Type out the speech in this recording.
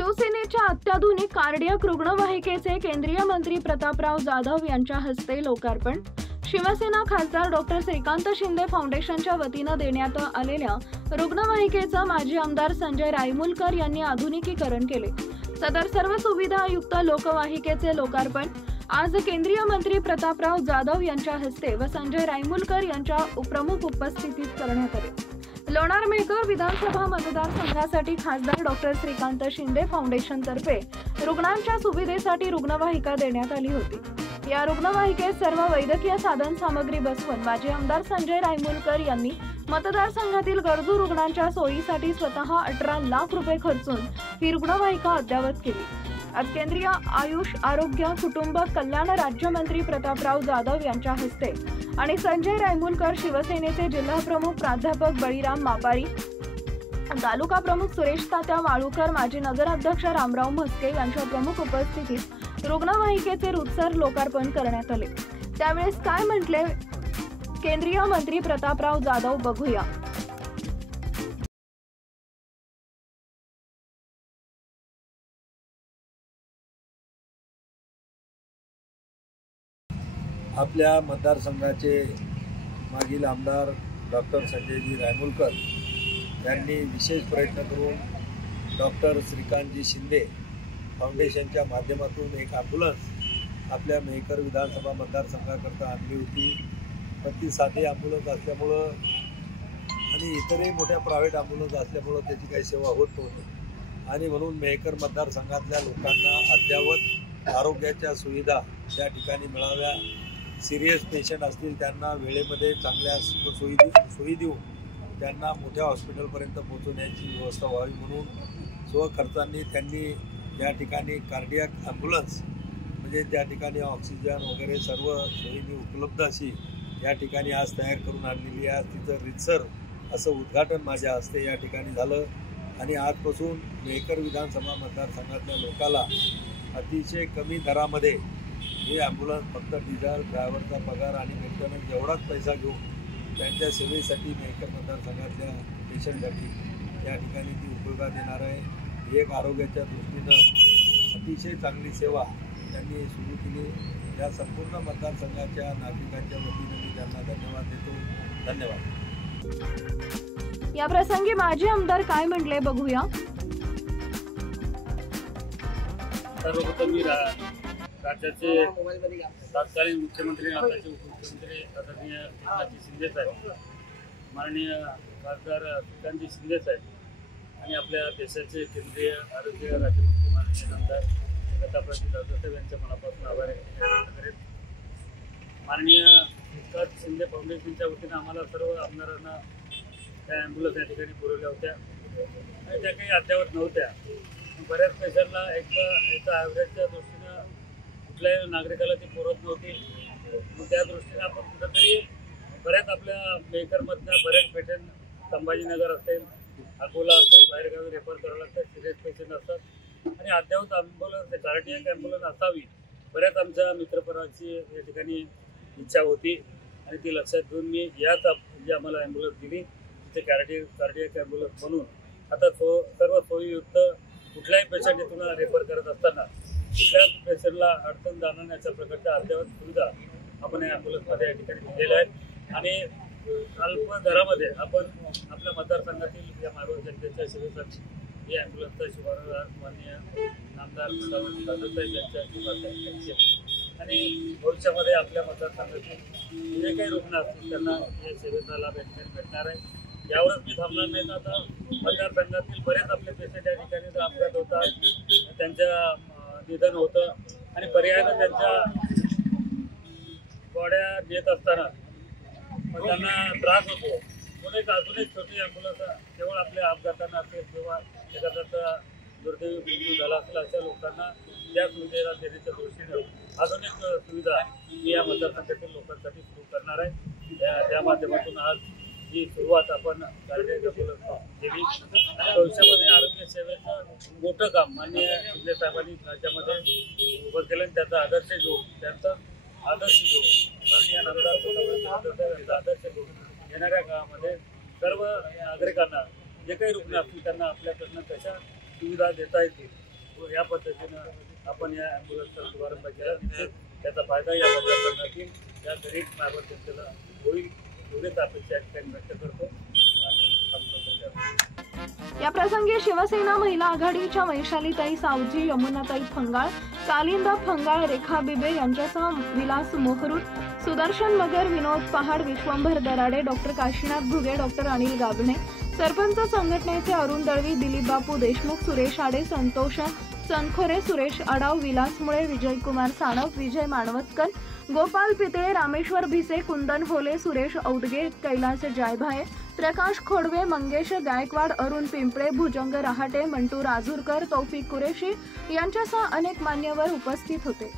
शिवसेनेच्या अत्याधुनिक कार्डियक रुग्णवाहिकेचे केंद्रीय मंत्री प्रतापराव जाधव यांच्या हस्ते लोकार्पण। शिवसेना खासदार डॉक्टर श्रीकांत शिंदे फाउंडेशनच्या वतीने देण्यात आलेल्या रुग्णवाहिकेचे माजी आमदार संजय रायमुलकर यांनी आधुनिकीकरण केले। सदर सर्व सुविधायुक्त लोकवाहिकेचे लोकार्पण आज केंद्रीय मंत्री प्रतापराव जाधव यांच्या हस्ते व संजय रायमुलकर यांच्या प्रमुख उपस्थितीत करण्यात आले। लोणार मेहकर विधानसभा मतदारसंघासाठी खासदार डॉक्टर श्रीकांत शिंदे फाउंडेशन तर्फे रुग्णांच्या सुविधेसाठी रुग्णवाहिका देण्यात आली होती। या रुग्णवाहिकेत सर्व वैद्यकीय साधन सामग्री बसवून माजी आमदार संजय रायमुलकर यांनी मतदारसंघातील गरजू रुग्णांच्या सोयीसाठी स्वतः 18 लाख रुपये खर्चून ही रुग्णवाहिका अद्ययावत केली। आज केंद्रीय आयुष आरोग्य कुटुंब कल्याण राज्यमंत्री प्रतापराव जाधव यांच्या हस्ते आणि संजय रायमुलकर शिवसेनेचे जिल्हा प्रमुख प्राध्यापक बळीराम मापारी, तालुका प्रमुख सुरेश तात्या वाळूकर, माजी नगराध्यक्ष रामराव म्हस्के यांच्या प्रमुख उपस्थितीत रुग्णवाहिकेचे रुतसर लोकार्पण करण्यात आले। त्यावेळेस काय म्हटले केंद्रीय मंत्री प्रतापराव जाधव बघूया। आपल्या मतदारसंघाचे मागील आमदार डॉक्टर संजयजी रायमुलकर यांनी विशेष प्रयत्न करून डॉक्टर श्रीकांतजी शिंदे फाउंडेशनच्या माध्यमातून एक ॲम्ब्युलन्स आपल्या मेहकर विधानसभा मतदारसंघाकरता आणली होती। पण ती साधी ॲम्ब्युलन्स असल्यामुळं आणि इतरही मोठ्या प्रायव्हेट ॲम्ब्युलन्स असल्यामुळं त्याची काही सेवा होत नव्हती आणि म्हणून मेहकर मतदारसंघातल्या लोकांना अद्ययावत आरोग्याच्या सुविधा त्या ठिकाणी मिळाव्या, सिरियस पेशंट असतील त्यांना वेळेमध्ये चांगल्या सोयी देऊन त्यांना मोठ्या हॉस्पिटलपर्यंत पोहोचवण्याची व्यवस्था व्हावी म्हणून स्वखर्चांनी त्यांनी या ठिकाणी कार्डियक ॲम्ब्युलन्स म्हणजे त्या ठिकाणी ऑक्सिजन वगैरे सर्व सोयींनी उपलब्ध अशी या ठिकाणी आज तयार करून आणलेली आहे। तिचं रितसर असं उद्घाटन माझ्या हस्ते या ठिकाणी झालं आणि आजपासून मेहकर विधानसभा मतदारसंघातल्या लोकांना अतिशय कमी दरामध्ये ही ॲम्ब्युलन्स फक्त डिझेल ड्रायव्हरचा पगार आणि मेंटेनन्स एवढाच पैसा घेऊन त्यांच्या सेवेसाठी मेहकर मतदारसंघातल्या पेशंटसाठी या ठिकाणी ती उपयोगात येणार आहे। एक आरोग्याच्या दृष्टीनं अतिशय चांगली सेवा त्यांनी सुरू केली। या संपूर्ण मतदारसंघाच्या नागरिकांच्या वतीने मी त्यांना धन्यवाद देतो। धन्यवाद। या प्रसंगी माजी आमदार काय म्हटले बघूया। सर्वप्रथम मी राज्याचे तत्कालीन मुख्यमंत्री आताचे उपमुख्यमंत्री आदरणीय एकनाथजी शिंदे साहेब, माननीय खासदार श्रीकांतजी शिंदे साहेब आणि आपल्या देशाचे केंद्रीय आरोग्य राज्यमंत्री माननीय आमदार प्रतापराव जाधव यांच्या मनापासून आभार व्यक्त करेन। माननीय श्रीकांत शिंदे फाउंडेशनच्या वतीनं आम्हाला सर्व आमदारांना त्या ॲम्ब्युलन्स या ठिकाणी पुरवल्या होत्या आणि त्या काही अद्ययावत नव्हत्या। बऱ्याच पेशंटला एका ॲव्हरेजच्या दृष्टीनं कुठल्याही नागरिकाला ती पुरवत नव्हती। त्या दृष्टीनं आपण कुठंतरी बऱ्याच आपल्या मेहकरमधल्या बरेच पेशंट संभाजीनगर असेल, अकोला असेल, बाहेरगावी रेफर करावं लागतात, सिरियस पेशंट असतात आणि अद्ययावत ॲम्ब्युलन्स कार्डियक ॲम्ब्युलन्स असावी बऱ्याच आमच्या मित्रपराची या ठिकाणी इच्छा होती आणि ती लक्षात घेऊन मी याच जी आम्हाला ॲम्ब्युलन्स दिली तिथे कार्डियक ॲम्ब्युलन्स म्हणून आता सर्व सोयीयुक्त कुठल्याही पेशंट इथून रेफर करत असताना कुठल्याच पेशंटला अडचण जाणवण्याच्या प्रकारच्या अद्ययावत सुविधा आपण या ॲम्ब्युलन्समध्ये या ठिकाणी दिलेल्या आहेत आणि अल्प दरामध्ये आपण आपल्या मतदारसंघातील या मानव जनतेच्या सेवेसाठी ही ॲम्ब्युलन्सचा शुभारंभ माननीय आमदार दादासाहेब यांच्या शुभारंभाचे आणि भविष्यामध्ये आपल्या मतदारसंघातील जे काही रुग्ण असतील त्यांना या सेवेचा लाभ या ठिकाणी भेटणार आहे। यावरच मी थांबणार नाही तर आता मतदारसंघातील बरेच आपले पेशंट या ठिकाणी जर अपघात होतात, त्यांच्या निधन होतं आणि पर्यायानं त्यांच्या बॉड्या नेत असताना मग त्यांना त्रास होतो म्हणून अजून एक छोटी ॲम्ब्युलन्स केवळ आपल्या अपघातांना असेल किंवा एखाद्याचा दुर्दैवी मृत्यू झाला असेल अशा लोकांना त्या सुविधेला देण्याच्या दृष्टीनं अजून एक सुविधा मी या मतदारसंघातील लोकांसाठी सुरू करणार आहे। त्या माध्यमातून आज ही सुरुवात आपण कार्डियक ॲम्ब्युलन्स केली आणि भविष्यामध्ये आरोग्य सेवेचं मोठं काम माननीय शिंदे साहेबांनी राज्यामध्ये उभं केलं आणि त्याचा आदर्श घेऊन त्यांचा आदर्श घेऊन माननीय आमदार आदर्श घेऊन येणाऱ्या काळामध्ये सर्व नागरिकांना जे काही रुग्ण असतील त्यांना आपल्याकडनं कशा सुविधा देता येतील या पद्धतीनं आपण या ॲम्ब्युलन्सचा शुभारंभ केला. निश्चित त्याचा फायदा या मतदारसंघातील या गरीब मायबाप जनतेला होईल एवढेच अपेक्षा या ठिकाणी व्यक्त करतो आणि या प्रसंगी शिवसेना महिला आघाडीच्या वैशालीताई सावजी, यमुनाताई फंगाळ, कालिंदा फंगाळ, रेखा बिबे यांच्यासह विलास मोहरूर, सुदर्शन मगर, विनोद पहाड, विश्वंभर दराडे, डॉक्टर काशीनाथ भुगे, डॉक्टर अनिल गाभणे, सरपंच संघटनेचे अरुण दळवी, दिलीप बापू देशमुख, सुरेश आडे, संतोष चनखोरे, सुरेश अडाव, विलास मुळे, विजयकुमार सानप, विजय मानवतकर, गोपाल पितळे, रामेश्वर भिसे, कुंदन होले, सुरेश औदगे, कैलास जायभाये, प्रकाश खोडवे, मंगेश गायकवाड, अरुण पिंपळे, भुजंग रहाटे, मंटू राजूरकर, तौफिक कुरेशी यांच्यासह अनेक मान्यवर उपस्थित होते.